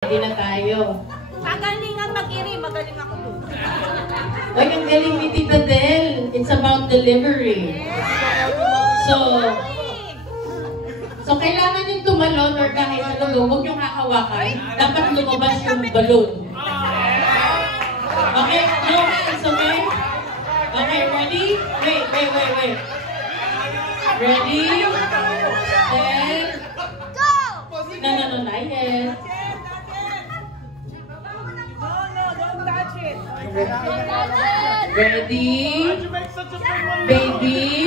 Ready na tayo. Magalingan mag-iri, magaling ako doon. Ay, ang galing ni Tita Del. It's about delivery. So kailangan yung tumalon or kahit ano, huwag yung hahawakan. Dapat lumabas yung balloon. Okay? No hands, okay? Okay, ready? Wait. Ready? Then, Go! no, not yet. Ready? Baby?